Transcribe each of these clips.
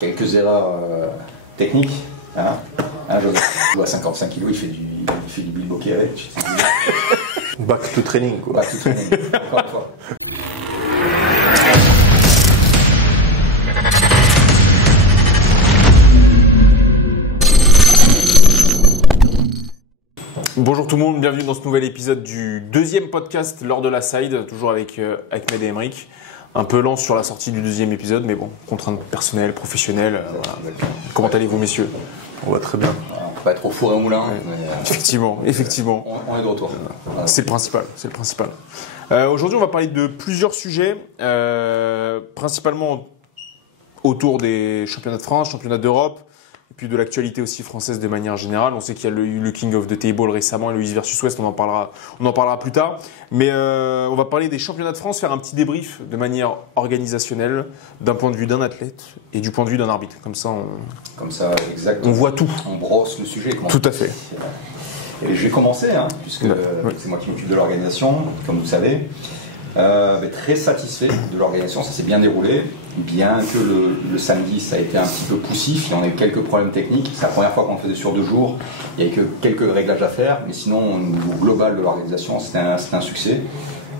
Quelques erreurs techniques. Hein, Joseph à 55 kg, il fait du bilboquet avec. Back to training, quoi. Back to training, encore une fois. Bonjour tout le monde, bienvenue dans ce nouvel épisode du deuxième podcast lors de la Side, toujours avec Ahmed et Emeric. Un peu lent sur la sortie du deuxième épisode, mais bon, contraintes personnelles, professionnelles. Voilà. Comment allez-vous, messieurs? On va très bien. On ne peut pas être au four et au moulin. Ouais. Mais, Effectivement. On est de retour. Voilà. C'est le principal. Aujourd'hui, on va parler de plusieurs sujets, principalement autour des championnats de France, championnats d'Europe, et puis de l'actualité aussi française de manière générale. On sait qu'il y a eu le King of the Table récemment, le East versus West, on en parlera plus tard. Mais on va parler des championnats de France, faire un petit débrief de manière organisationnelle, d'un point de vue d'un athlète et du point de vue d'un arbitre. Comme ça, exactement. On voit tout. On brosse le sujet. Tout à fait. Et je vais commencer, puisque c'est moi qui m'occupe de l'organisation, comme vous savez. Très satisfait de l'organisation, ça s'est bien déroulé, bien que le samedi ça a été un petit peu poussif, il y en a eu quelques problèmes techniques, c'est la première fois qu'on le faisait sur 2 jours, il n'y avait que quelques réglages à faire, mais sinon au niveau global de l'organisation c'était un succès,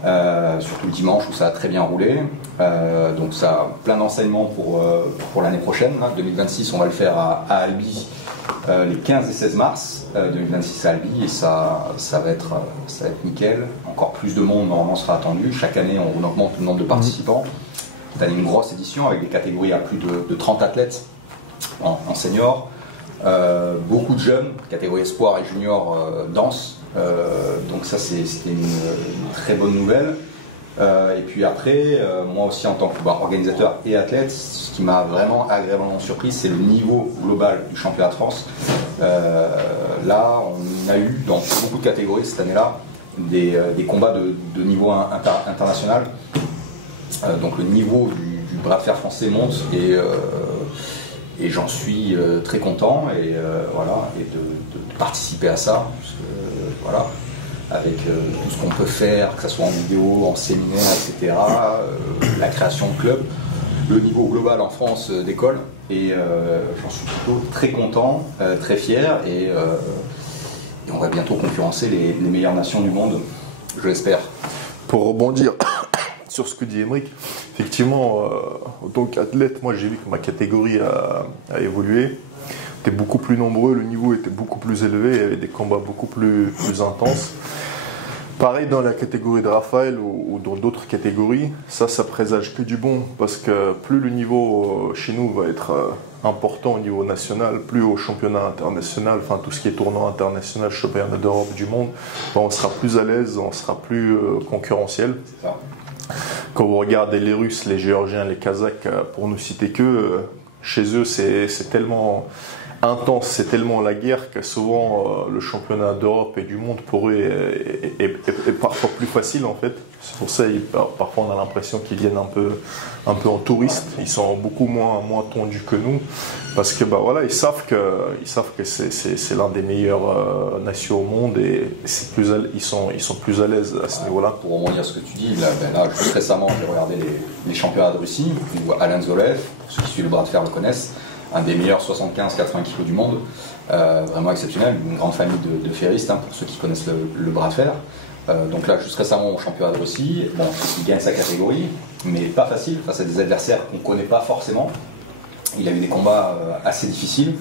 surtout le dimanche où ça a très bien roulé, donc ça a plein d'enseignements pour l'année prochaine, 2026 on va le faire à Albi les 15 et 16 mars 2026 à Albi et ça va être nickel. Encore plus de monde normalement sera attendu. Chaque année on augmente le nombre de participants. Cette année une grosse édition avec des catégories à plus de 30 athlètes en senior. Beaucoup de jeunes, catégorie espoir et junior danse. Donc ça c'était une très bonne nouvelle. Et puis après, moi aussi en tant qu'organisateur et athlète, ce qui m'a vraiment agréablement surpris, c'est le niveau global du championnat de France. Là, on a eu dans beaucoup de catégories cette année-là des combats de niveau international. Donc le niveau du bras de fer français monte et j'en suis très content et de participer à ça. Parce que, voilà. Avec tout ce qu'on peut faire, que ce soit en vidéo, en séminaire, etc., la création de clubs, le niveau global en France décolle et j'en suis plutôt très content, très fier et on va bientôt concurrencer les meilleures nations du monde, je l'espère. Pour rebondir sur ce que dit Emeric, effectivement, en tant qu'athlète, moi j'ai vu que ma catégorie a évolué. Était beaucoup plus nombreux, le niveau était beaucoup plus élevé, il y avait des combats beaucoup plus intenses. Pareil dans la catégorie de Raphaël ou dans d'autres catégories, ça présage que du bon parce que plus le niveau chez nous va être important au niveau national, plus au championnat international, enfin tout ce qui est tournoi international, championnat d'Europe, du monde, on sera plus à l'aise, on sera plus concurrentiel. C'est ça. Quand vous regardez les Russes, les Géorgiens, les Kazakhs, pour ne citer que, chez eux c'est tellement intense, c'est tellement la guerre que souvent le championnat d'Europe et du monde pour eux est parfois plus facile en fait. C'est pour ça parfois on a l'impression qu'ils viennent un peu en touriste. Ils sont beaucoup moins tendus que nous parce que ils savent que c'est l'un des meilleures nations au monde et ils sont plus à l'aise à ce niveau-là. Pour rebondir sur ce que tu dis, là juste récemment j'ai regardé les championnats de Russie. On voit Alan Zolev, pour ceux qui suivent le bras de fer le connaissent. Un des meilleurs 75-80 kg du monde, vraiment exceptionnel, une grande famille de ferristes, pour ceux qui connaissent le bras de fer. Donc là, juste récemment au championnat de Russie, il gagne sa catégorie, mais pas facile face à des adversaires qu'on ne connaît pas forcément. Il a eu des combats assez difficiles,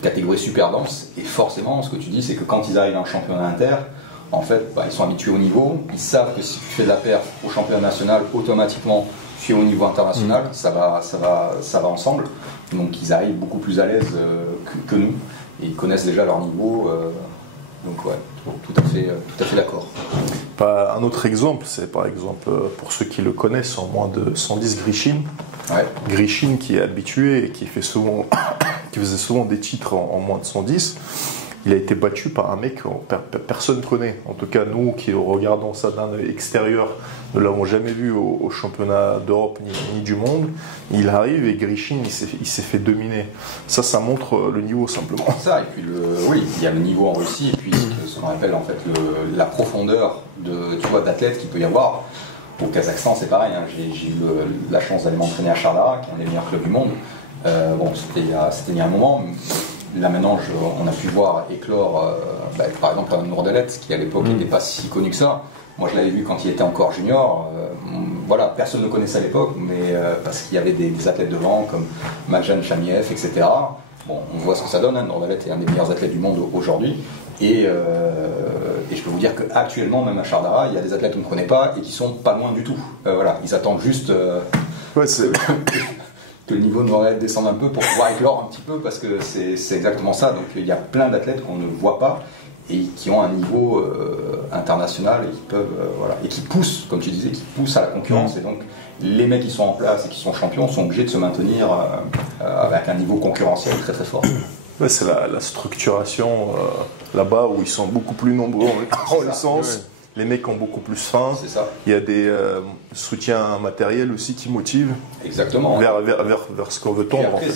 catégorie super dense, et forcément, ce que tu dis, c'est que quand ils arrivent en championnat inter, en fait, ils sont habitués au niveau, ils savent que si tu fais de la perf au championnat national, automatiquement, tu es au niveau international, ça va ensemble. Donc ils arrivent beaucoup plus à l'aise que nous et ils connaissent déjà leur niveau. Donc ouais, tout à fait d'accord. Un autre exemple, c'est par exemple pour ceux qui le connaissent en moins de 110 Grishin. Ouais. Grishin qui est habitué et qui faisait souvent des titres en moins de 110. Il a été battu par un mec que personne ne connaît. En tout cas, nous qui regardons ça d'un œil extérieur, ne l'avons jamais vu au championnat d'Europe ni du monde. Il arrive et Grishin, il s'est fait dominer. Ça montre le niveau simplement. Ça, et puis il y a le niveau en Russie, et puis ce qu'on appelle en fait la profondeur d'athlètes qu'il peut y avoir. Au Kazakhstan, c'est pareil. J'ai eu la chance d'aller m'entraîner à Chardara, qui est un des meilleurs clubs du monde. Bon, c'était il y a un moment. Là maintenant, on a pu voir éclore, par exemple, un Nourdelette, qui à l'époque n'était pas si connu que ça. Moi, je l'avais vu quand il était encore junior. Voilà, personne ne le connaissait à l'époque, mais parce qu'il y avait des athlètes devant, comme Majan Chamiev, etc. Bon, on voit ce que ça donne. Hein. Nourdelette est un des meilleurs athlètes du monde aujourd'hui. Et je peux vous dire qu'actuellement, même à Chardara, il y a des athlètes qu'on ne connaît pas et qui sont pas loin du tout. Voilà, ils attendent juste que le niveau de Nourdelette descende un peu pour pouvoir éclore un petit peu, parce que c'est exactement ça. Donc il y a plein d'athlètes qu'on ne voit pas et qui ont un niveau international et qui peuvent et qui poussent, comme tu disais, qui poussent à la concurrence. Et donc les mecs qui sont en place et qui sont champions sont obligés de se maintenir avec un niveau concurrentiel très très fort. Ouais, c'est la structuration là-bas où ils sont beaucoup plus nombreux en licence. Ouais. Les mecs ont beaucoup plus faim. C'est ça. Il y a des soutiens matériels aussi qui motivent. Exactement. Vers ce qu'on veut tendre. Et après,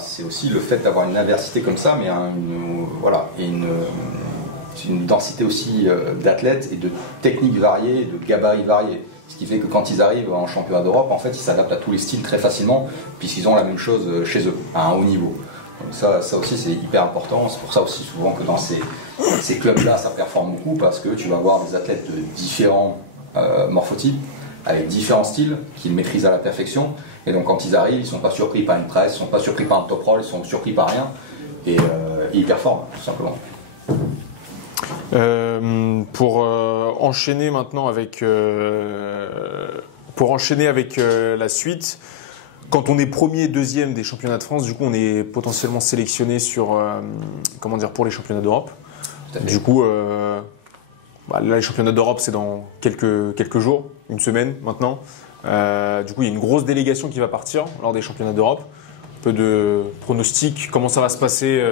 c'est aussi le fait d'avoir une diversité comme ça, mais une densité aussi d'athlètes et de techniques variées, de gabarits variés. Ce qui fait que quand ils arrivent en championnat d'Europe, en fait, ils s'adaptent à tous les styles très facilement, puisqu'ils ont la même chose chez eux, à un haut niveau. Donc ça aussi, c'est hyper important. C'est pour ça aussi souvent que dans ces clubs-là, ça performe beaucoup, parce que tu vas avoir des athlètes de différents morphotypes, avec différents styles, qu'ils maîtrisent à la perfection. Et donc quand ils arrivent, ils ne sont pas surpris par une presse, ils ne sont pas surpris par un top roll, ils sont surpris par rien. Et ils performent, tout simplement. Pour enchaîner maintenant avec la suite, quand on est premier et deuxième des championnats de France, du coup on est potentiellement sélectionné pour les championnats d'Europe. Du coup, là les championnats d'Europe c'est dans quelques jours, une semaine maintenant. Du coup il y a une grosse délégation qui va partir lors des championnats d'Europe. Un peu de pronostic, comment ça va se passer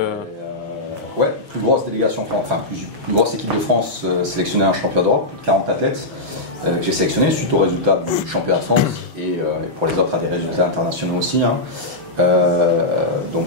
Ouais, plus grosse délégation, plus grosse équipe de France sélectionnée à un championnat d'Europe, 40 athlètes que j'ai sélectionnés suite aux résultats du championnat de France et pour les autres à des résultats internationaux aussi. Hein. Donc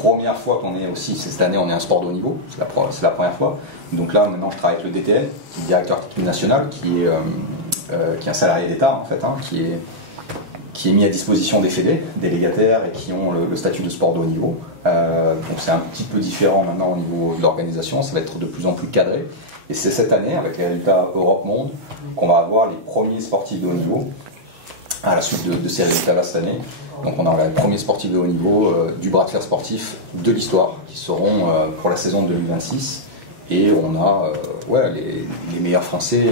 première fois qu'on est aussi, cette année on est un sport de haut niveau, c'est la première fois. Donc là maintenant je travaille avec le DTN, qui est directeur technique national, qui est un salarié d'État en fait, hein, qui est mis à disposition des fédés, délégataires et qui ont le statut de sport de haut niveau. Donc c'est un petit peu différent maintenant au niveau de l'organisation, ça va être de plus en plus cadré. Et c'est cette année, avec les résultats Europe-Monde, qu'on va avoir les premiers sportifs de haut niveau à la suite de ces résultats-là cette année. Donc on aura les premiers sportifs de haut niveau du bras de fer sportif de l'histoire, qui seront pour la saison 2026. Et on a les meilleurs Français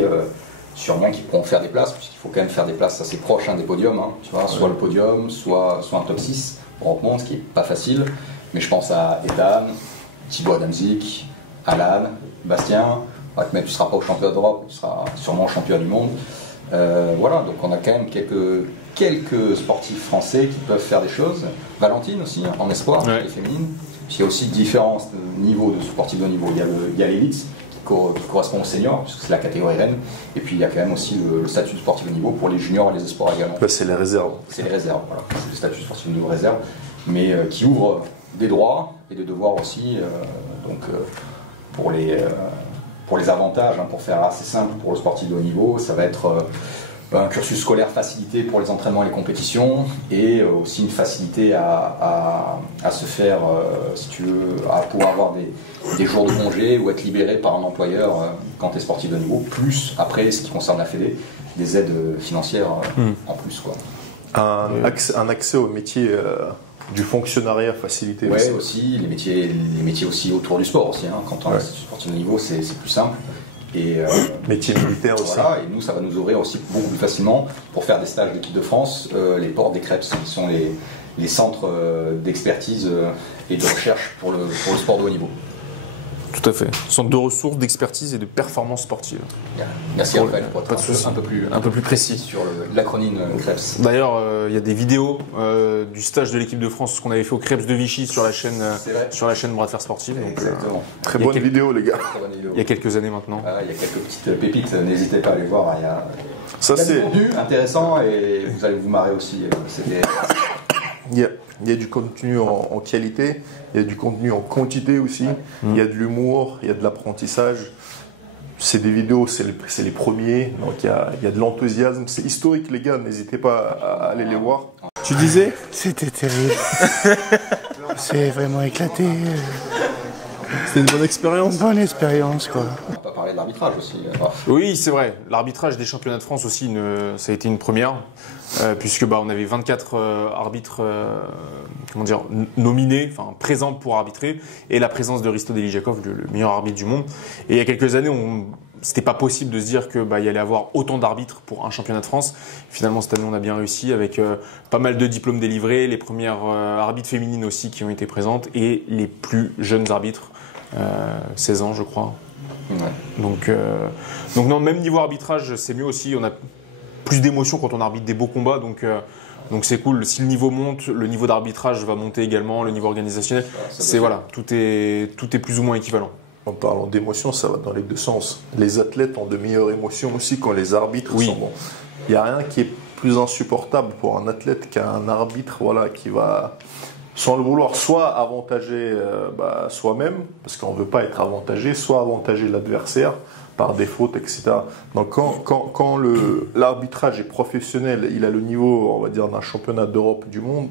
sûrement qui pourront faire des places, puisqu'il faut quand même faire des places assez proches des podiums, hein, tu vois, soit le podium, soit un top 6 Europe Monde, ce qui n'est pas facile. Mais je pense à Ethan, Thibaut Adamczyk, Alan, Bastien. Mais tu ne seras pas au championnat d'Europe, tu seras sûrement au championnat du monde. Donc on a quand même quelques sportifs français qui peuvent faire des choses. Valentine aussi, en espoir, les féminines. Puis il y a aussi différents niveaux de sportifs de haut niveau. Il y a l'élite qui correspond aux seniors, puisque c'est la catégorie reine. Et puis il y a quand même aussi le statut de sportif de haut niveau pour les juniors et les espoirs également. C'est les réserves. C'est les réserves, voilà. C'est le statut de sportif de niveau réserve, mais qui ouvre des droits et des devoirs aussi. Pour les avantages, hein, pour faire assez simple pour le sportif de haut niveau, ça va être un cursus scolaire facilité pour les entraînements et les compétitions, et aussi une facilité à se faire, si tu veux, à pouvoir avoir des jours de congé ou être libéré par un employeur quand tu es sportif de haut niveau, plus après, ce qui concerne la Fédé, des aides financières en plus, quoi. Un accès au métier du fonctionnariat facilité aussi les métiers aussi autour du sport aussi, hein. Quand on est sportif de niveau, c'est plus simple. Et métier militaire aussi. Et nous, ça va nous ouvrir aussi beaucoup plus facilement pour faire des stages d'équipe de France, les portes des CREPS, qui sont les centres d'expertise et de recherche pour le sport de haut niveau. Tout à fait. Centre de ressources, d'expertise et de performance sportive. Merci Raphaël pour être un peu plus précis sur l'acronyme CREPS. D'ailleurs, il y a des vidéos du stage de l'équipe de France qu'on avait fait au CREPS de Vichy sur la chaîne Bras de fer sportive. Exactement. Très bonne vidéo, les gars. Il y a quelques années maintenant. Il y a quelques petites pépites, n'hésitez pas à aller voir. Il y a du contenu intéressant et vous allez vous marrer aussi. Il y a du contenu en qualité, il y a du contenu en quantité aussi, il y a de l'humour, il y a de l'apprentissage. C'est des vidéos, c'est les premiers, donc il y a de l'enthousiasme. C'est historique, les gars, n'hésitez pas à aller les voir. Tu disais? C'était terrible. C'est vraiment éclaté. C'était une bonne expérience. Bonne expérience, quoi. On va pas parler de l'arbitrage aussi. Oui, c'est vrai. L'arbitrage des championnats de France aussi, ça a été une première, puisque on avait 24 arbitres nominés, enfin présents pour arbitrer, et la présence de Risto Delijakov, le meilleur arbitre du monde. Et il y a quelques années, c'était pas possible de se dire que il y allait avoir autant d'arbitres pour un championnat de France. Finalement, cette année, on a bien réussi avec pas mal de diplômes délivrés, les premières arbitres féminines aussi qui ont été présentes, et les plus jeunes arbitres, 16 ans, je crois. Ouais. Donc non, même niveau arbitrage, c'est mieux aussi. On a plus d'émotion quand on arbitre des beaux combats, donc c'est cool. Si le niveau monte, le niveau d'arbitrage va monter également, le niveau organisationnel. Tout est plus ou moins équivalent. En parlant d'émotion, ça va dans les deux sens. Les athlètes ont de meilleures émotions aussi quand les arbitres sont bons. Il n'y a rien qui est plus insupportable pour un athlète qu'un arbitre qui va, sans le vouloir, soit avantager soi-même, parce qu'on ne veut pas être avantagé, soit avantager l'adversaire par des fautes, etc. Donc quand l'arbitrage est professionnel, il a le niveau, on va dire, d'un championnat d'Europe, du monde,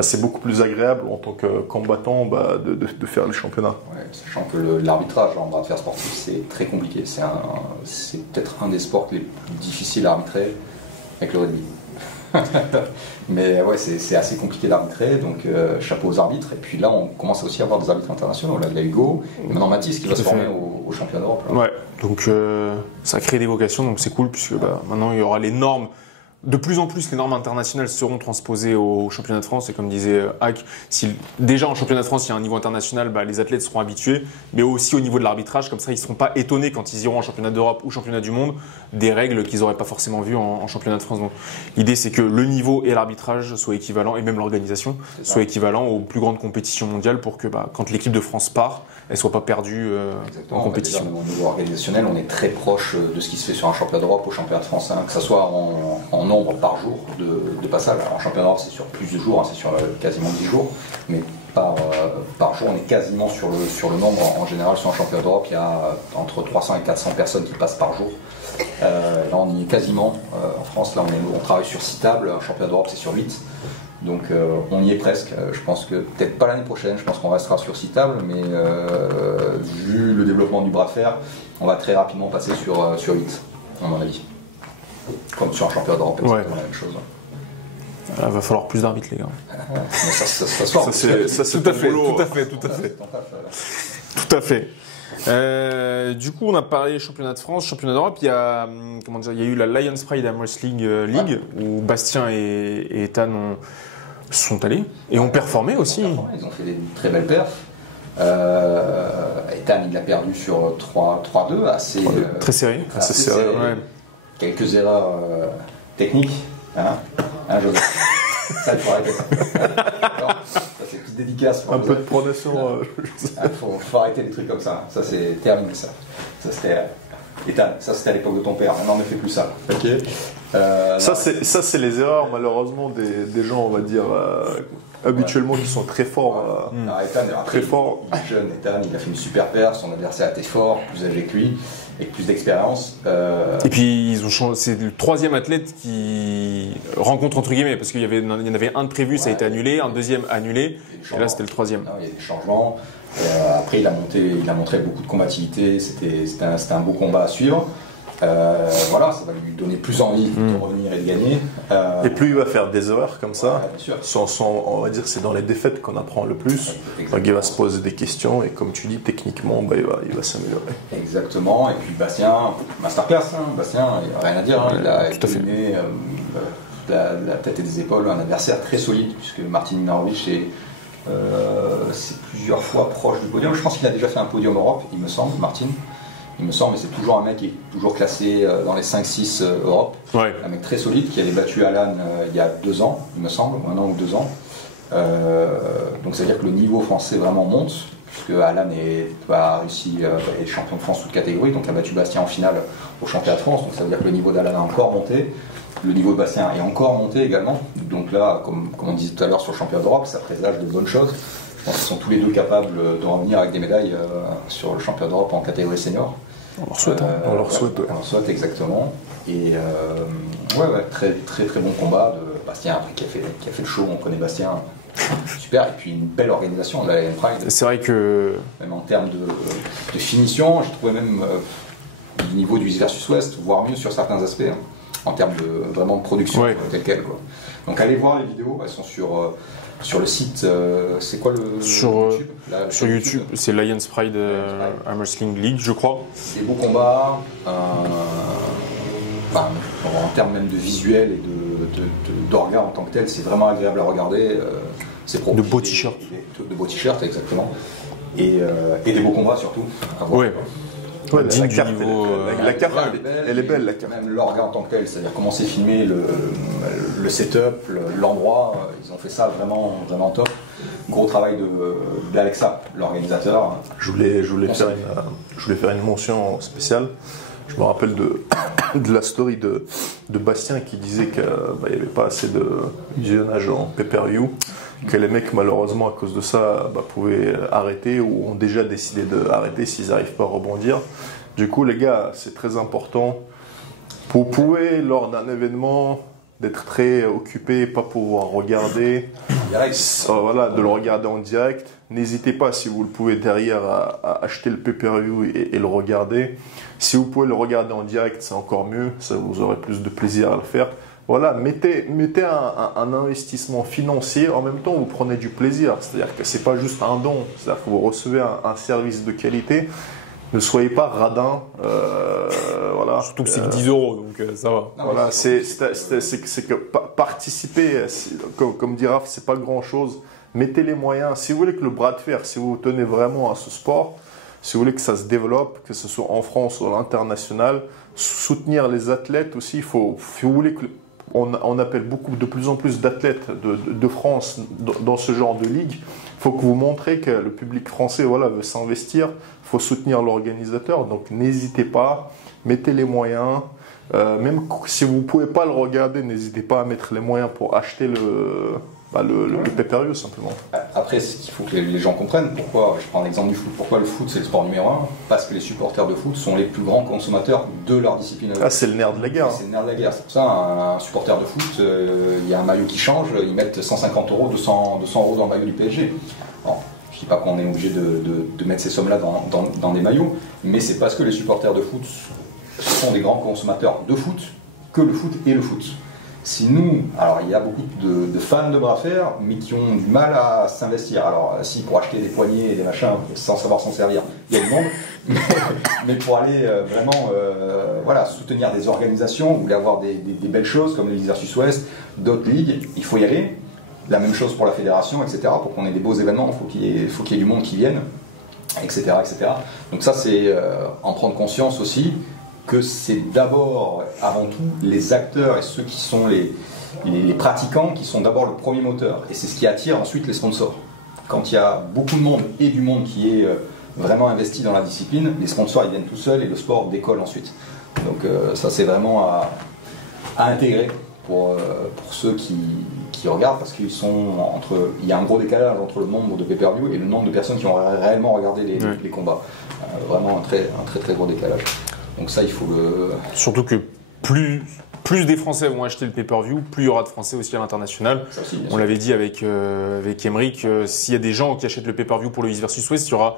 c'est beaucoup plus agréable en tant que combattant de faire les championnats. Ouais, sachant que l'arbitrage en bras de fer sportif, c'est très compliqué. C'est peut-être un des sports les plus difficiles à arbitrer avec le rugby. Mais ouais, c'est assez compliqué d'arbitrer, donc chapeau aux arbitres. Et puis là, on commence aussi à avoir des arbitres internationaux. Là, il y a Hugo, et maintenant Mathis qui va se former au championnat d'Europe. Ouais, donc ça crée des vocations, donc c'est cool, puisque maintenant il y aura les normes. De plus en plus, les normes internationales seront transposées au championnat de France. Et comme disait Hack, si déjà en championnat de France, il y a un niveau international, les athlètes seront habitués. Mais aussi au niveau de l'arbitrage, comme ça, ils ne seront pas étonnés quand ils iront en championnat d'Europe ou championnat du monde des règles qu'ils n'auraient pas forcément vues en championnat de France. Donc l'idée, c'est que le niveau et l'arbitrage soient équivalents, et même l'organisation soit équivalent aux plus grandes compétitions mondiales, pour que quand l'équipe de France part, elle ne soit pas perdue en compétition. Au niveau organisationnel, on est très proche de ce qui se fait sur un championnat d'Europe ou championnat de France, que ce soit en nombre par jour de passages. Alors, en championnat d'Europe, c'est sur plus de jours, c'est sur quasiment 10 jours, mais par jour, on est quasiment sur le nombre. En général, sur un championnat d'Europe, il y a entre 300 et 400 personnes qui passent par jour. Là, on y est quasiment. En France, là, on travaille sur 6 tables. Un championnat d'Europe, c'est sur 8. Donc, on y est presque. Je pense que, peut-être pas l'année prochaine, je pense qu'on restera sur 6 tables, mais vu le développement du bras de fer, on va très rapidement passer sur 8, à mon avis. Comme sur un championnat d'Europe, c'est la même chose. Il va falloir plus d'arbitres, les gars. Ça se passe. C'est tout à fait. Tout à fait. Du coup, on a parlé championnat de France, championnat d'Europe. Il y a eu la Lions Pride Am Wrestling League, où Bastien et Ethan sont allés et ont performé aussi. Ils ont fait des très belles perfs. Ethan, il a perdu sur 3-2, assez très serré. Assez serré. Ouais. Quelques erreurs techniques. Joseph. Ça, il faut arrêter ça. Ça, c'est une petite dédicace. Un peu de pronation. Faut arrêter les trucs comme ça. Ça, c'est terminé, ça. Ça, c'était Ethan, ça, c'était à l'époque de ton père. Maintenant, on ne fait plus ça. Ok. Ça, c'est les erreurs, malheureusement, des gens, on va dire, habituellement, qui sont très forts. Ethan, très fort. Il est jeune, Ethan, il a fait une super paire. Son adversaire était fort, plus âgé que lui, avec plus d'expérience. Et puis, c'est le 3e athlète qui rencontre, entre guillemets, parce qu'il y en avait un de prévu, ça a été annulé, un deuxième annulé, et là, c'était le 3e. Il y a des changements. Après, il a montré beaucoup de combativité. C'était un beau combat à suivre. Ça va lui donner plus envie de revenir et de gagner. Et plus il va faire des erreurs comme ça, on va dire c'est dans les défaites qu'on apprend le plus. Donc il va se poser des questions et comme tu dis, techniquement, il va s'améliorer. Exactement. Et puis Bastien, masterclass. Bastien, il n'y a rien à dire. Il a éliminé la tête et des épaules un adversaire très solide, puisque Martin Norwich c'est plusieurs fois proche du podium. Je pense qu'il a déjà fait un podium Europe, il me semble, Martin. Il me semble, mais c'est toujours un mec qui est toujours classé dans les 5-6 Europe. Ouais. Un mec très solide qui avait battu Alan il y a 2 ans, il me semble, 1 an ou 2 ans. Donc ça veut dire que le niveau français vraiment monte, puisque Alan a réussi est champion de France toute catégorie, donc a battu Bastien en finale au championnat de France. Donc ça veut dire que le niveau d'Alan a encore monté. Le niveau de Bastien est encore monté également. Donc là, comme on disait tout à l'heure sur le championnat d'Europe, ça présage de bonnes choses. Je pense qu'ils sont tous les deux capables de revenir avec des médailles sur le championnat d'Europe en catégorie senior. On leur souhaite. On leur souhaite exactement. Et très très très bon combat Bastien après qui a fait le show, on connaît Bastien. Super, et puis une belle organisation de la LN Pride. C'est vrai que. Même en termes de finition, j'ai trouvé même du niveau du East versus West, voire mieux sur certains aspects, hein, en termes vraiment de production telle quelle. Quoi. Donc allez voir les vidéos, elles sont sur le site, c'est quoi le sur YouTube là, sur YouTube, c'est Lions Pride Arm Wrestling League, je crois. Des beaux combats, en termes même de visuel et d'orga en tant que tel, c'est vraiment agréable à regarder. C'est de beaux t-shirts. De beaux t-shirts, exactement. Et des beaux combats surtout. Ouais. Ouais, Digne la du carte, niveau, la carte, elle est belle, la carte. Même l'orga en tant que tel, c'est-à-dire comment c'est filmé, le setup, l'endroit, ils ont fait ça vraiment, vraiment top. Gros travail d'Alexa, l'organisateur. Je voulais faire une mention spéciale. Je me rappelle de la story de Bastien qui disait qu'il n'y avait pas assez de visionnage en pay-per-view, que les mecs malheureusement à cause de ça pouvaient arrêter ou ont déjà décidé d'arrêter s'ils n'arrivent pas à rebondir. Du coup les gars, c'est très important. Vous pouvez lors d'un événement d'être très occupé, pas pouvoir regarder, de le regarder en direct. N'hésitez pas, si vous le pouvez derrière, à acheter le pay-per-view et le regarder. Si vous pouvez le regarder en direct, c'est encore mieux, ça vous aurez plus de plaisir à le faire. Voilà, mettez un investissement financier, en même temps vous prenez du plaisir, c'est-à-dire que c'est pas juste un don, c'est-à-dire que vous recevez un service de qualité. Ne soyez pas radin, voilà. Surtout que c'est que 10 €, donc ça va. Non, voilà, c'est que participer, comme dit Raph, c'est pas grand-chose. Mettez les moyens. Si vous voulez que le bras de fer, si vous tenez vraiment à ce sport, si vous voulez que ça se développe, que ce soit en France ou à l'international, soutenir les athlètes aussi. Si vous voulez que on appelle de plus en plus d'athlètes de France dans ce genre de ligue. Il faut que vous montrez que le public français veut s'investir. Il faut soutenir l'organisateur. Donc n'hésitez pas, mettez les moyens. Même si vous ne pouvez pas le regarder, n'hésitez pas à mettre les moyens pour acheter le pay-per-view simplement. Après, ce qu'il faut que les gens comprennent, je prends l'exemple du foot, pourquoi le foot c'est le sport numéro 1 ? Parce que les supporters de foot sont les plus grands consommateurs de leur discipline. Ah, c'est le nerf de la guerre. C'est le nerf de la guerre. C'est pour ça, un supporter de foot, il y a un maillot qui change, ils mettent 150 €, 200 € dans le maillot du PSG. Alors, je ne dis pas qu'on est obligé de mettre ces sommes-là dans des maillots, mais c'est parce que les supporters de foot sont des grands consommateurs de foot que le foot est le foot. Si nous, alors il y a beaucoup de fans de bras de fer, mais qui ont du mal à s'investir. Alors si pour acheter des poignées et des machins sans savoir s'en servir, il y a du monde, mais pour aller vraiment soutenir des organisations, vous voulez avoir des belles choses comme les versus West, d'autres ligues, il faut y aller. La même chose pour la fédération, etc. Pour qu'on ait des beaux événements, il faut qu'il y ait du monde qui vienne, etc. etc. Donc ça c'est en prendre conscience aussi, que c'est d'abord, avant tout, les acteurs et ceux qui sont les pratiquants qui sont d'abord le premier moteur. Et c'est ce qui attire ensuite les sponsors. Quand il y a beaucoup de monde et du monde qui est vraiment investi dans la discipline, les sponsors ils viennent tout seuls et le sport décolle ensuite. Donc ça c'est vraiment à intégrer pour ceux qui regardent, parce qu'ils sont il y a un gros décalage entre le nombre de pay-per-view et le nombre de personnes qui ont réellement regardé les combats. Vraiment un très très gros décalage. Donc ça, il faut le... Surtout que plus des Français vont acheter le pay-per-view, plus il y aura de Français aussi à l'international. On l'avait dit avec Emeric, s'il y a des gens qui achètent le pay-per-view pour le East versus West, il y aura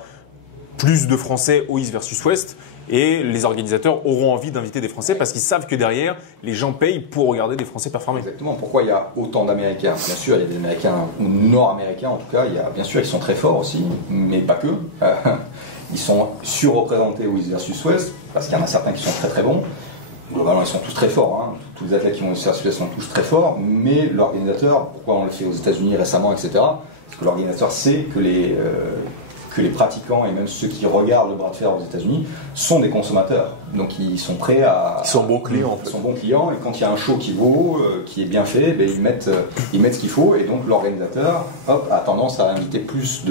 plus de Français au East versus West et les organisateurs auront envie d'inviter des Français parce qu'ils savent que derrière, les gens payent pour regarder des Français performer. Exactement. Pourquoi il y a autant d'Américains ? Bien sûr, il y a des Américains ou Nord-Américains en tout cas. Bien sûr, ils sont très forts aussi, mais pas que. Ils sont surreprésentés au East versus West, parce qu'il y en a certains qui sont très très bons. Globalement, ils sont tous très forts. Hein. Tous les athlètes qui vont au East versus West sont tous très forts. Mais l'organisateur, pourquoi on le fait aux États-Unis récemment, etc. Parce que l'organisateur sait que les pratiquants et même ceux qui regardent le bras de fer aux États-Unis sont des consommateurs. Donc ils sont prêts à... Ils sont bons clients. Ils sont bons clients, et quand il y a un show qui vaut, qui est bien fait, ils mettent ce qu'il faut. Et donc l'organisateur a tendance à inviter plus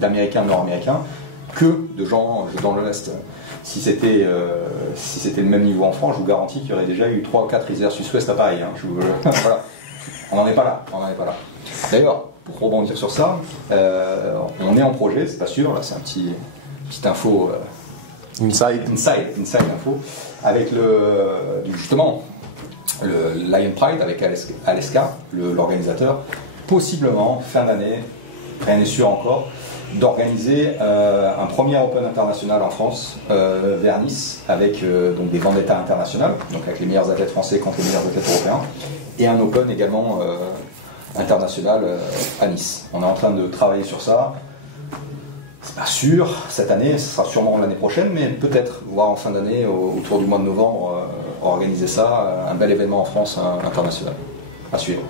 d'Américains, Nord-Américains, que de gens dans le reste. Si c'était le même niveau en France, je vous garantis qu'il y aurait déjà eu 3 ou 4 East versus West à Paris. Hein. Voilà. On n'en est pas là. D'ailleurs, pour rebondir sur ça, on est en projet, c'est pas sûr, là c'est un petite info inside info, avec justement le Lion Pride avec Aleska, l'organisateur, possiblement fin d'année, rien n'est sûr encore, d'organiser un premier Open international en France vers Nice avec donc des vendettas internationales, donc avec les meilleurs athlètes français contre les meilleurs athlètes européens, et un Open également international à Nice. On est en train de travailler sur ça. C'est pas sûr cette année, ce sera sûrement l'année prochaine, mais peut-être, voire en fin d'année, autour du mois de novembre, organiser ça, un bel événement en France international à suivre.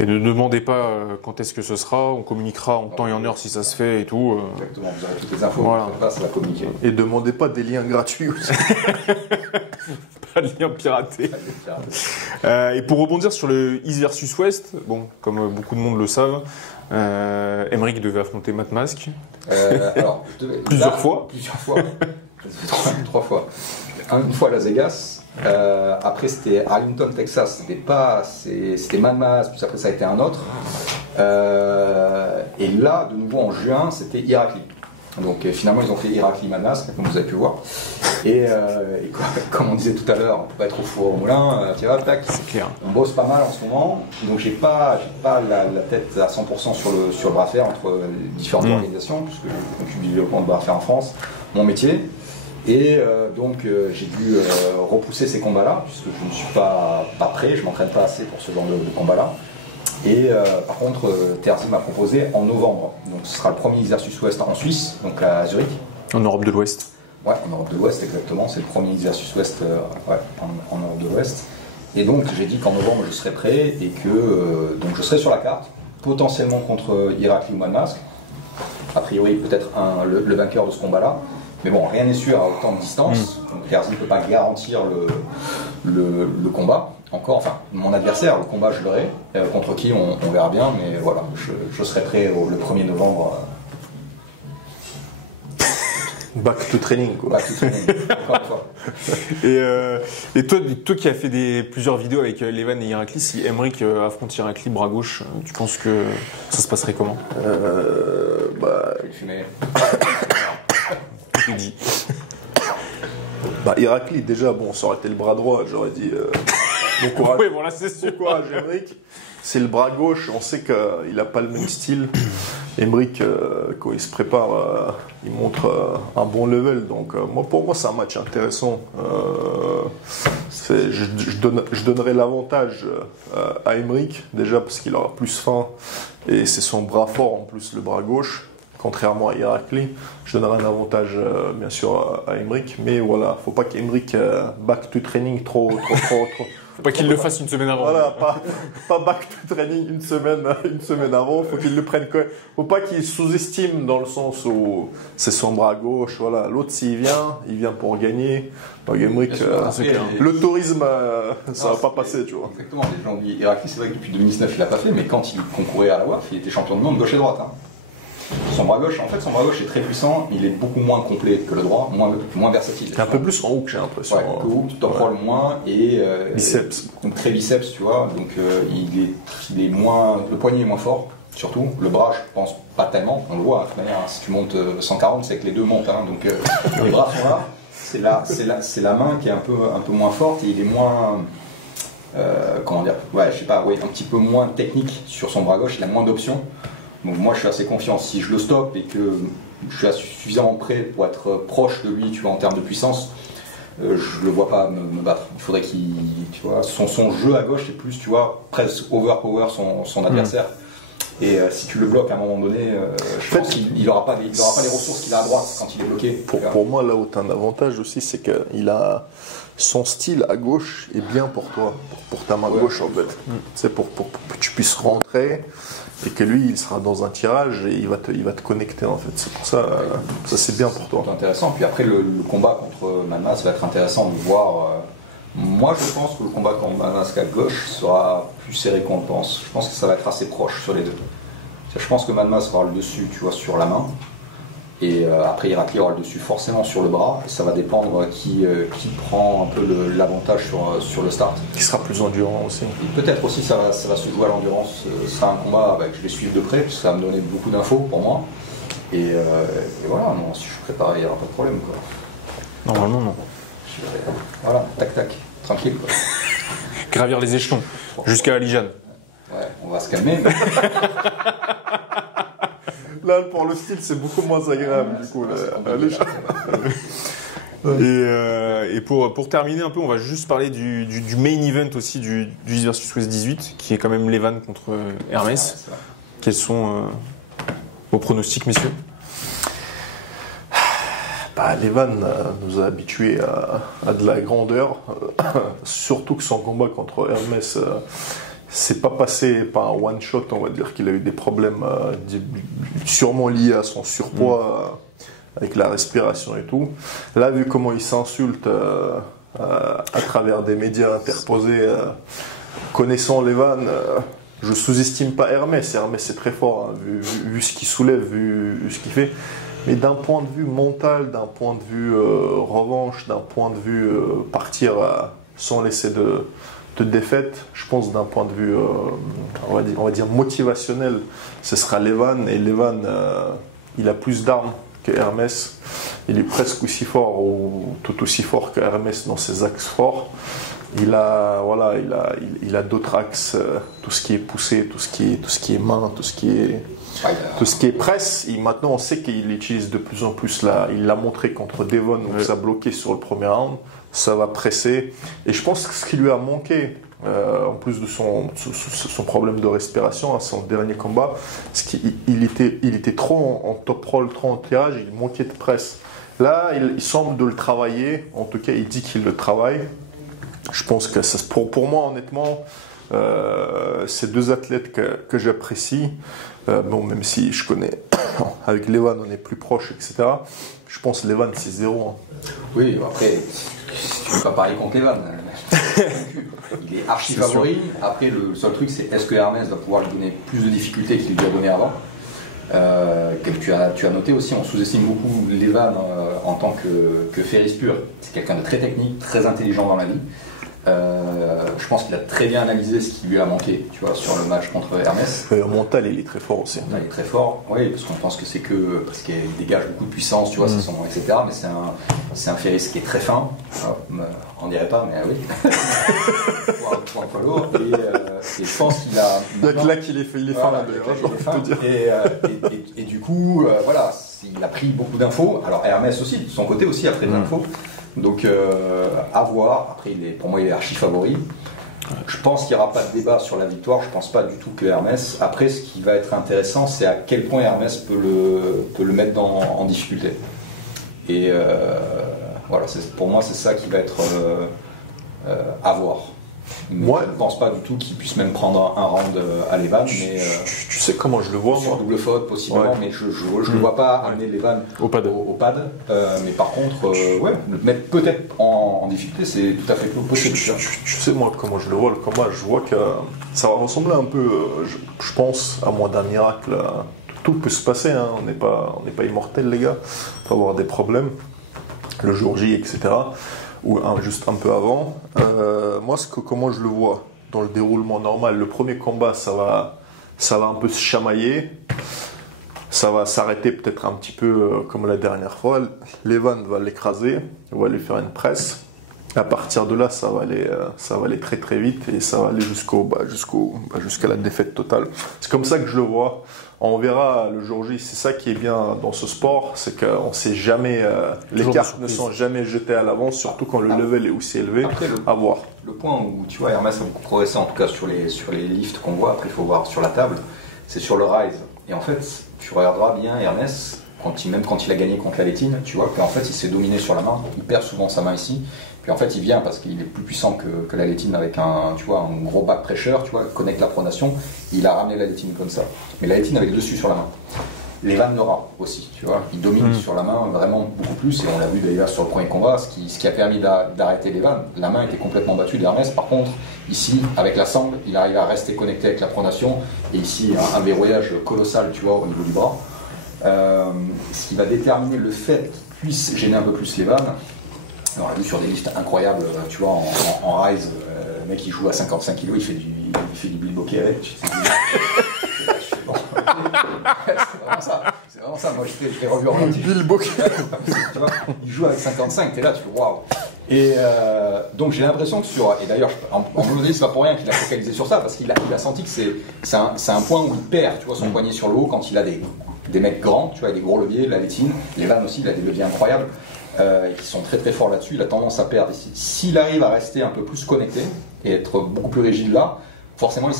Et ne demandez pas quand est-ce que ce sera, on communiquera en temps et en heure si ça se fait et tout. Exactement, vous aurez toutes les infos, voilà. pas, ça va communiquer. Et demandez pas des liens gratuits aussi. Pas de lien piraté. Et pour rebondir sur le East versus West, bon, comme beaucoup de monde le savent, Emeric devait affronter Matt Mask. Alors, Plusieurs fois. Trois fois. Une fois à Las Vegas. Après c'était Arlington, Texas, c'était Mad Mask, puis après ça a été un autre. Et là, de nouveau en juin, c'était Irakli. Donc finalement ils ont fait Irakli Mad Mask, comme vous avez pu voir. Et comme on disait tout à l'heure, on peut pas être au four au moulin, tu vois, tac. C'est clair. On bosse pas mal en ce moment, donc j'ai pas la tête à 100% sur le bras à faire entre les différentes organisations, puisque je m'occupe du développement de bras à faire en France, mon métier. Et donc j'ai dû repousser ces combats-là, puisque je ne suis pas prêt, je ne m'entraîne pas assez pour ce genre de combat-là. Et par contre, Terzi m'a proposé en novembre. Donc ce sera le premier East versus West en Suisse, donc à Zurich. En Europe de l'Ouest. Ouais, en Europe de l'Ouest, exactement. C'est le premier East versus West en Europe de l'Ouest. Et donc j'ai dit qu'en novembre je serai prêt et que donc je serai sur la carte, potentiellement contre Irakli ou Mad Mask. A priori, peut-être le vainqueur de ce combat-là. Mais bon, rien n'est sûr à autant de distance. Donc Terzi ne peut pas garantir le combat. Encore, enfin, mon adversaire, le combat, je l'aurai. Contre qui, on verra bien. Mais voilà, je serai prêt le 1er novembre. Back to training, quoi. Back to training, encore une fois. Et toi qui as fait plusieurs vidéos avec Levan et Irakli, si Emeric affronte Irakli bras gauche, tu penses que ça se passerait comment? Je vais le fumer. Je dit. Irakli, déjà, bon, ça aurait été le bras droit, j'aurais dit. Bon courage. Oui, bon là c'est sûr. Bon courage, Emeric. C'est le bras gauche, on sait qu'il n'a pas le même style. Emeric, quand il se prépare, il montre un bon level. Donc, pour moi, c'est un match intéressant. Je donnerais l'avantage à Emeric, déjà parce qu'il aura plus faim et c'est son bras fort en plus, le bras gauche. Contrairement à Irakli, je donnerai un avantage bien sûr à Emeric, mais voilà, faut pas qu'Emeric back to training trop. Faut pas qu'il le fasse une semaine avant. Voilà, pas back to training une semaine avant, faut qu'il le prenne quand même. Faut pas qu'il sous-estime dans le sens où c'est son bras gauche, voilà. L'autre s'il vient, il vient pour gagner. Donc Emeric, le tourisme, ça va pas passer, tu vois. Exactement, les gens disent Irakli, c'est vrai que depuis 2019 il l'a pas fait, mais quand il concourait à la WAF, il était champion du monde gauche et droite. Hein. Son bras gauche est très puissant, il est beaucoup moins complet que le droit, moins versatile. Un peu plus en hook, j'ai l'impression. Ouais, hook, top roll moins et biceps. Donc très biceps, tu vois. Donc il est moins, le poignet est moins fort, surtout. Le bras, je pense pas tellement. On le voit, de toute manière, si tu montes 140, c'est que les deux montent. Hein, donc les bras sont là. C'est la main qui est un peu moins forte et il est moins. Comment dire, ouais, je sais pas, un petit peu moins technique sur son bras gauche, il a moins d'options. Donc moi je suis assez confiant, si je le stoppe et que je suis suffisamment prêt pour être proche de lui, tu vois, en termes de puissance, je le vois pas me battre. Il faudrait qu'il, tu vois, son jeu à gauche est plus, tu vois, presque overpower son adversaire. Et si tu le bloques à un moment donné, je pense qu'il aura pas les ressources qu'il a à droite quand il est bloqué. Pour moi, là où tu as un avantage aussi, c'est qu'il a son style à gauche est bien pour toi, pour ta main gauche en fait. C'est pour que tu puisses rentrer et que lui, il sera dans un tirage et il va te connecter en fait. C'est pour ça, ça c'est bien pour toi. C'est intéressant. Puis après, le combat contre Mad Mask va être intéressant de voir. Moi, je pense que le combat contre Mad Mask à gauche sera plus serré qu'on le pense. Je pense que ça va être assez proche sur les deux. Je pense que Mad Mask aura le dessus, tu vois, sur la main. Et après, Irakli aura le dessus forcément sur le bras. Et ça va dépendre qui prend un peu l'avantage sur le start. Qui sera plus endurant aussi. Et peut-être aussi ça va se jouer à l'endurance. Ce sera un combat que je vais suivre de près, parce que ça va me donner beaucoup d'infos pour moi. Et voilà, non, si je suis préparé, il n'y aura pas de problème, quoi. Normalement, non. Voilà, tac tac, tranquille, quoi. gravir les échelons jusqu'à Alijane. Ouais, on va se calmer. Là, pour le style, c'est beaucoup moins agréable, du coup. Et pour terminer un peu, on va juste parler du main event aussi du East versus West 18, qui est quand même Levan contre Hermès. Quels sont vos pronostics, messieurs? Levan nous a habitués à de la grandeur, surtout que son combat contre Hermès c'est pas passé par un one shot. On va dire qu'il a eu des problèmes sûrement liés à son surpoids, avec la respiration et tout. Là, vu comment il s'insulte à travers des médias interposés, connaissant Levan, je sous-estime pas Hermès. Hermès est très fort, hein, vu ce qu'il soulève, vu ce qu'il fait. Mais d'un point de vue mental, d'un point de vue revanche, d'un point de vue partir sans laisser de défaite, je pense d'un point de vue, on va dire motivationnel, ce sera Levan. Et Levan, il a plus d'armes que Hermès. Il est presque aussi fort, ou tout aussi fort que Hermès dans ses axes forts. Il a d'autres axes, tout ce qui est poussé, tout ce qui est main, tout ce qui est presse. Maintenant, on sait qu'il utilise de plus en plus là. Il l'a montré contre Devon, où ça bloquait sur le premier round. Ça va presser. Et je pense que ce qui lui a manqué, en plus de son problème de respiration à son dernier combat, c'est qu'il était trop en top roll, trop en tirage, il manquait de presse. Là, il semble de le travailler. En tout cas, il dit qu'il le travaille. Je pense que pour moi, honnêtement, c'est deux athlètes que j'apprécie. Bon, même si je connais, avec Levan, on est plus proche, etc. Je pense que Levan, c'est 0. Hein. Oui, après, tu ne peux pas parler contre Levan. Il est archi favori. Après, le seul truc, c'est est-ce que Hermès va pouvoir lui donner plus de difficultés qu'il lui a donné avant. Tu as noté aussi, on sous-estime beaucoup Levan en tant que Ferris pur. C'est quelqu'un de très technique, très intelligent dans la vie. Je pense qu'il a très bien analysé ce qui lui a manqué, tu vois, sur le match contre Hermès. Le mental, il est très fort aussi. Il est très fort, oui, parce qu'on pense que c'est parce qu'il dégage beaucoup de puissance, tu vois, c'est son nom, etc. Mais c'est un Ferris qui est très fin. On dirait pas, mais oui. Pour un poids lourd. Et je pense qu'il a. Là qu'il est fin, d'ailleurs. Et du coup, voilà, il a pris beaucoup d'infos. Alors Hermès aussi, de son côté aussi, a pris de l'infos. Donc à voir. Après, pour moi, il est archi favori. Je pense qu'il n'y aura pas de débat sur la victoire. Je pense pas du tout que Hermès. Après, ce qui va être intéressant, c'est à quel point Hermès peut le mettre en difficulté. Et voilà, pour moi, c'est ça qui va être à voir. Moi, je ne pense pas du tout qu'il puisse même prendre un round à Levan. Tu sais comment je le vois, sur moi. Double faute, possiblement, mais je ne le vois pas amener Levan au pad. Mais par contre, le mettre peut-être en difficulté, c'est tout à fait possible. Tu sais, moi, comment je le vois, le combat, je vois que ça va ressembler un peu, je pense, à moins d'un miracle. Tout peut se passer, hein. On n'est pas immortel, les gars. On peut avoir des problèmes, le jour J, etc. Ou juste un peu avant. Moi, comment je le vois dans le déroulement normal, le premier combat, ça va un peu se chamailler, ça va s'arrêter peut-être un petit peu comme la dernière fois. Levan va l'écraser, on va lui faire une presse. À partir de là, ça va aller très très vite et ça va aller jusqu'à la défaite totale. C'est comme ça que je le vois. On verra le jour J. C'est ça qui est bien dans ce sport, c'est qu'on ne sait jamais, les cartes ne sont jamais jetées à l'avance, surtout quand le level est aussi élevé. Après, à voir. Le point où tu vois Hermès a beaucoup progressé, en tout cas sur les lifts qu'on voit. Après, il faut voir sur la table, c'est sur le rise. Et en fait, tu regarderas bien Hermès, même quand il a gagné contre la Létine, tu vois qu'en fait il s'est dominé sur la main. Il perd souvent sa main ici. Puis en fait, il vient parce qu'il est plus puissant que la Létine avec un gros back pressure, tu vois, connecte la pronation. Il a ramené la Létine comme ça. Mais la Létine avait le dessus sur la main. Levan l'aura aussi, tu vois. Il domine sur la main vraiment beaucoup plus. Et on l'a vu d'ailleurs sur le premier combat, ce qui a permis d'arrêter Levan. La main était complètement battue d'Hermès. Par contre, ici, avec la sangle, il arrive à rester connecté avec la pronation. Et ici, un verrouillage colossal, tu vois, au niveau du bras. Ce qui va déterminer le fait qu'il puisse gêner un peu plus Levan. On l'a vu sur des listes incroyables, tu vois, en rise, le mec il joue à 55 kg, il fait du Bilbo Kéré. C'est vraiment ça, moi je l'ai revu en entier. Bilbo Kéré. Il joue avec 55, t'es là, tu fais waouh. Et donc j'ai l'impression que et d'ailleurs, en Moldavie, c'est pas pour rien qu'il a focalisé sur ça, parce qu'il a senti que c'est un point où il perd, tu vois, son poignet sur le haut quand il a des mecs grands, tu vois, des gros leviers, la Létine, les vannes aussi, il a des leviers incroyables, et qui sont très très forts là-dessus, il a tendance à perdre. S'il arrive à rester un peu plus connecté, et être beaucoup plus rigide là, forcément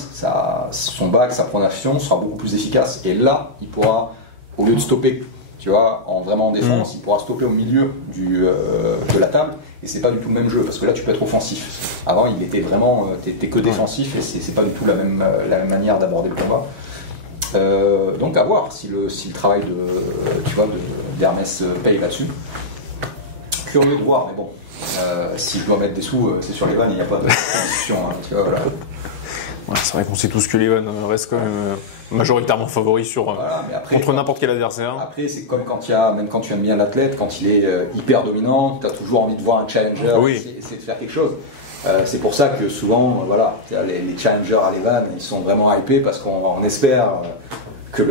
son bac, sa pronaction sera beaucoup plus efficace. Et là, il pourra, au lieu de stopper, tu vois, vraiment en défense, il pourra stopper au milieu de la table, et c'est pas du tout le même jeu, parce que là tu peux être offensif. Avant il était vraiment, t'es que défensif, et c'est pas du tout la même manière d'aborder le combat. Donc à voir si le travail d'Hermès paye là-dessus. Curieux de voir, mais bon, s'il doit mettre des sous, c'est sur les vannes, il n'y a pas de discussion, hein, tu vois, voilà. Ouais, c'est vrai qu'on sait tous que les vannes restent quand même majoritairement favoris contre n'importe quel adversaire. Après, c'est comme même quand tu aimes bien l'athlète, quand il est hyper dominant, tu as toujours envie de voir un challenger essayer de faire quelque chose. C'est pour ça que souvent, voilà, les challengers à l'Evan, ils sont vraiment hypés parce qu'on espère que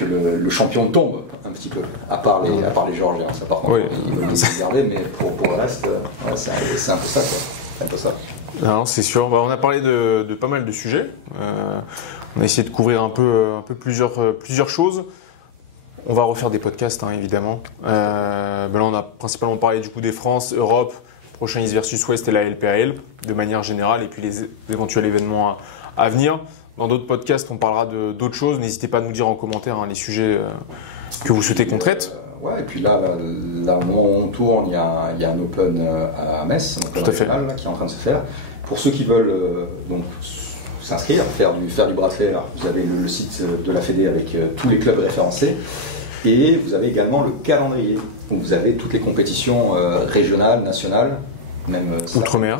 le champion tombe un petit peu, à part les Géorgiens. Ça, par contre, ils veulent les garder, mais pour le reste, c'est un peu ça, quoi. C'est un peu ça. Non, c'est sûr. On a parlé de pas mal de sujets. On a essayé de couvrir un peu plusieurs choses. On va refaire des podcasts, hein, évidemment. Là, on a principalement parlé du coup des France, Europe, prochain East versus West et la LPAL, de manière générale, et puis les éventuels événements à venir. Dans d'autres podcasts, on parlera d'autres choses. N'hésitez pas à nous dire en commentaire les sujets que vous souhaitez qu'on traite. Ouais, et puis là, au moment où on tourne, il y a un Open à Metz, un Open régional là, qui est en train de se faire. Pour ceux qui veulent donc s'inscrire, faire du bras de fer, vous avez le site de la Fédé avec tous les clubs référencés. Et vous avez également le calendrier, où vous avez toutes les compétitions régionales, nationales, même Outre-mer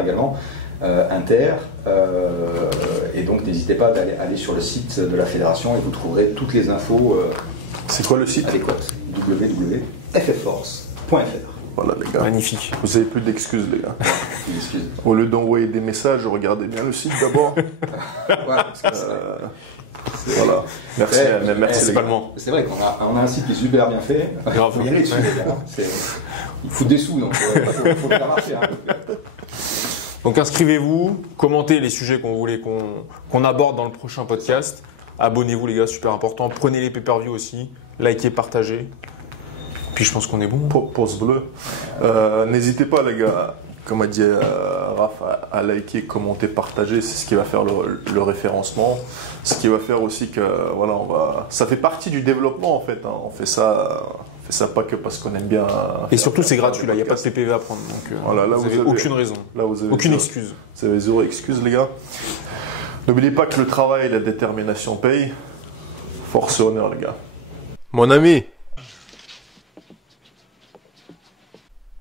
également, inter. Et donc n'hésitez pas à aller sur le site de la fédération et vous trouverez toutes les infos. C'est quoi le site adéquates. www.ffforce.fr. Voilà les gars. Magnifique. Vous avez plus d'excuses les gars. Au lieu d'envoyer des messages, regardez bien le site d'abord. Voilà. Merci principalement. C'est vrai qu'on a un site qui est super bien fait. Il faut y aller dessus les gars. Il faut des sous, donc il faut faire marcher un peu. Donc inscrivez-vous, commentez les sujets qu'on voulait qu'on aborde dans le prochain podcast. Abonnez-vous les gars, super important. Prenez les pay-per-view aussi, likez, partagez. Puis je pense qu'on est bon. Pouce bleu. N'hésitez pas les gars, comme a dit Raph, à liker, commenter, partager. C'est ce qui va faire le référencement. Ce qui va faire aussi que voilà, ça fait partie du développement en fait. Hein. On fait ça pas que parce qu'on aime bien. Et surtout c'est gratuit là, il n'y a pas de PPV à prendre. Donc voilà, là, vous avez aucune raison. Là, vous avez aucune excuse. Vous avez zéro excuse les gars. N'oubliez pas que le travail et la détermination payent. Force et honneur les gars. Mon ami,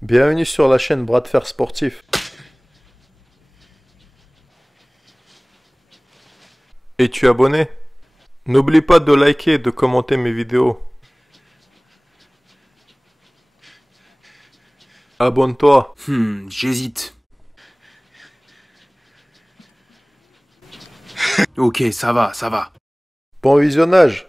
bienvenue sur la chaîne Bras de Fer Sportif. Es-tu abonné? N'oublie pas de liker et de commenter mes vidéos. Abonne-toi. J'hésite. Ok, ça va. Bon visionnage.